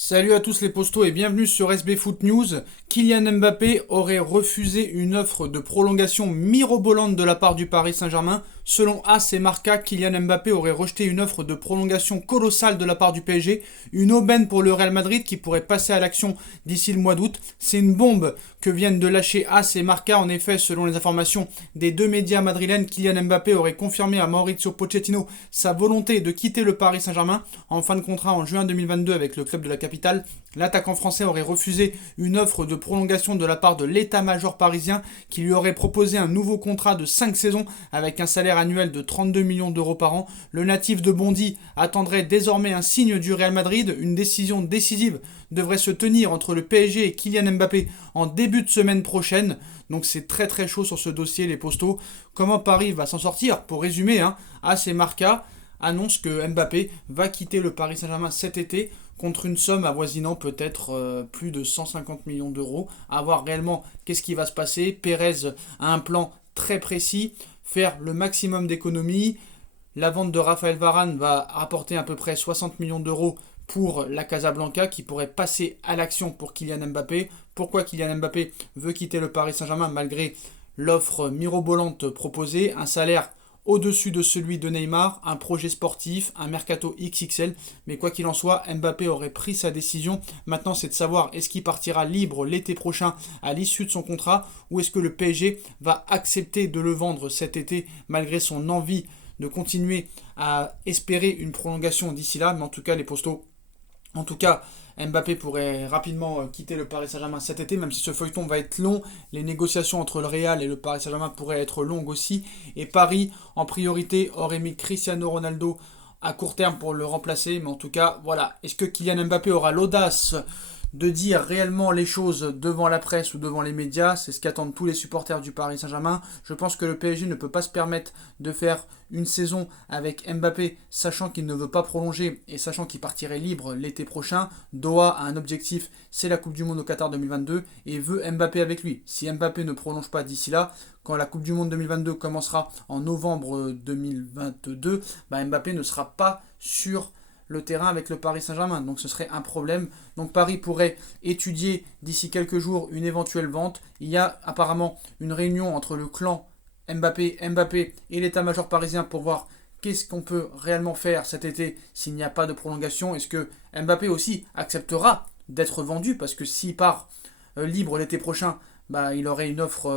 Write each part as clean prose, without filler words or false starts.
Salut à tous les postos et bienvenue sur SB Foot News. Kylian Mbappé aurait refusé une offre de prolongation mirobolante de la part du Paris Saint-Germain. Selon AS et Marca, Kylian Mbappé aurait rejeté une offre de prolongation colossale de la part du PSG, une aubaine pour le Real Madrid qui pourrait passer à l'action d'ici le mois d'août. C'est une bombe que viennent de lâcher AS et Marca. En effet, selon les informations des deux médias madrilènes, Kylian Mbappé aurait confirmé à Mauricio Pochettino sa volonté de quitter le Paris Saint-Germain en fin de contrat en juin 2022 avec le club de la capitale. L'attaquant français aurait refusé une offre de prolongation de la part de l'état-major parisien qui lui aurait proposé un nouveau contrat de 5 saisons avec un salaire annuel de 32 millions d'euros par an. Le natif de Bondy attendrait désormais un signe du Real Madrid. Une décision décisive devrait se tenir entre le PSG et Kylian Mbappé en début de semaine prochaine. Donc c'est très très chaud sur ce dossier les postos. Comment Paris va s'en sortir? Pour résumer, AS et Marca annonce que Mbappé va quitter le Paris Saint-Germain cet été contre une somme avoisinant peut-être plus de 150 millions d'euros. À voir réellement qu'est-ce qui va se passer. Pérez a un plan très précis, faire le maximum d'économies. La vente de Raphaël Varane va rapporter à peu près 60 millions d'euros pour la Casablanca qui pourrait passer à l'action pour Kylian Mbappé. Pourquoi Kylian Mbappé veut quitter le Paris Saint-Germain malgré l'offre mirobolante proposée, un salaire au-dessus de celui de Neymar, un projet sportif, un mercato XXL. Mais quoi qu'il en soit, Mbappé aurait pris sa décision. Maintenant, c'est de savoir est-ce qu'il partira libre l'été prochain à l'issue de son contrat ou est-ce que le PSG va accepter de le vendre cet été malgré son envie de continuer à espérer une prolongation d'ici là. Mais en tout cas, les postos, en tout cas, Mbappé pourrait rapidement quitter le Paris Saint-Germain cet été, même si ce feuilleton va être long. Les négociations entre le Real et le Paris Saint-Germain pourraient être longues aussi. Et Paris, en priorité, aurait mis Cristiano Ronaldo à court terme pour le remplacer. Mais en tout cas, voilà. Est-ce que Kylian Mbappé aura l'audace de dire réellement les choses devant la presse ou devant les médias? C'est ce qu'attendent tous les supporters du Paris Saint-Germain. Je pense que le PSG ne peut pas se permettre de faire une saison avec Mbappé, sachant qu'il ne veut pas prolonger et sachant qu'il partirait libre l'été prochain. Doha a un objectif, c'est la Coupe du Monde au Qatar 2022 et veut Mbappé avec lui. Si Mbappé ne prolonge pas d'ici là, quand la Coupe du Monde 2022 commencera en novembre 2022, Mbappé ne sera pas sur le terrain avec le Paris Saint-Germain. Donc ce serait un problème. Donc Paris pourrait étudier d'ici quelques jours une éventuelle vente. Il y a apparemment une réunion entre le clan Mbappé et l'état-major parisien pour voir qu'est-ce qu'on peut réellement faire cet été s'il n'y a pas de prolongation. Est-ce que Mbappé aussi acceptera d'être vendu? Parce que s'il part libre l'été prochain, il aurait une offre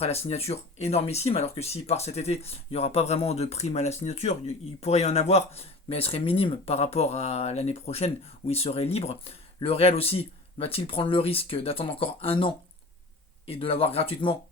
à la signature énormissime, alors que s'il part cet été, il n'y aura pas vraiment de prime à la signature. Il pourrait y en avoir, mais elle serait minime par rapport à l'année prochaine où il serait libre. Le Real aussi, va-t-il prendre le risque d'attendre encore un an et de l'avoir gratuitement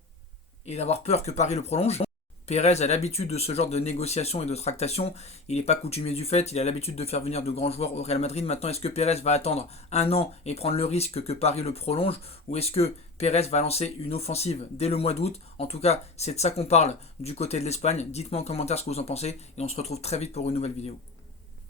et d'avoir peur que Paris le prolonge? Pérez a l'habitude de ce genre de négociations et de tractations. Il n'est pas coutumier du fait. Il a l'habitude de faire venir de grands joueurs au Real Madrid. Maintenant, est-ce que Pérez va attendre un an et prendre le risque que Paris le prolonge? Ou est-ce que Pérez va lancer une offensive dès le mois d'août? En tout cas, c'est de ça qu'on parle du côté de l'Espagne. Dites-moi en commentaire ce que vous en pensez. Et on se retrouve très vite pour une nouvelle vidéo.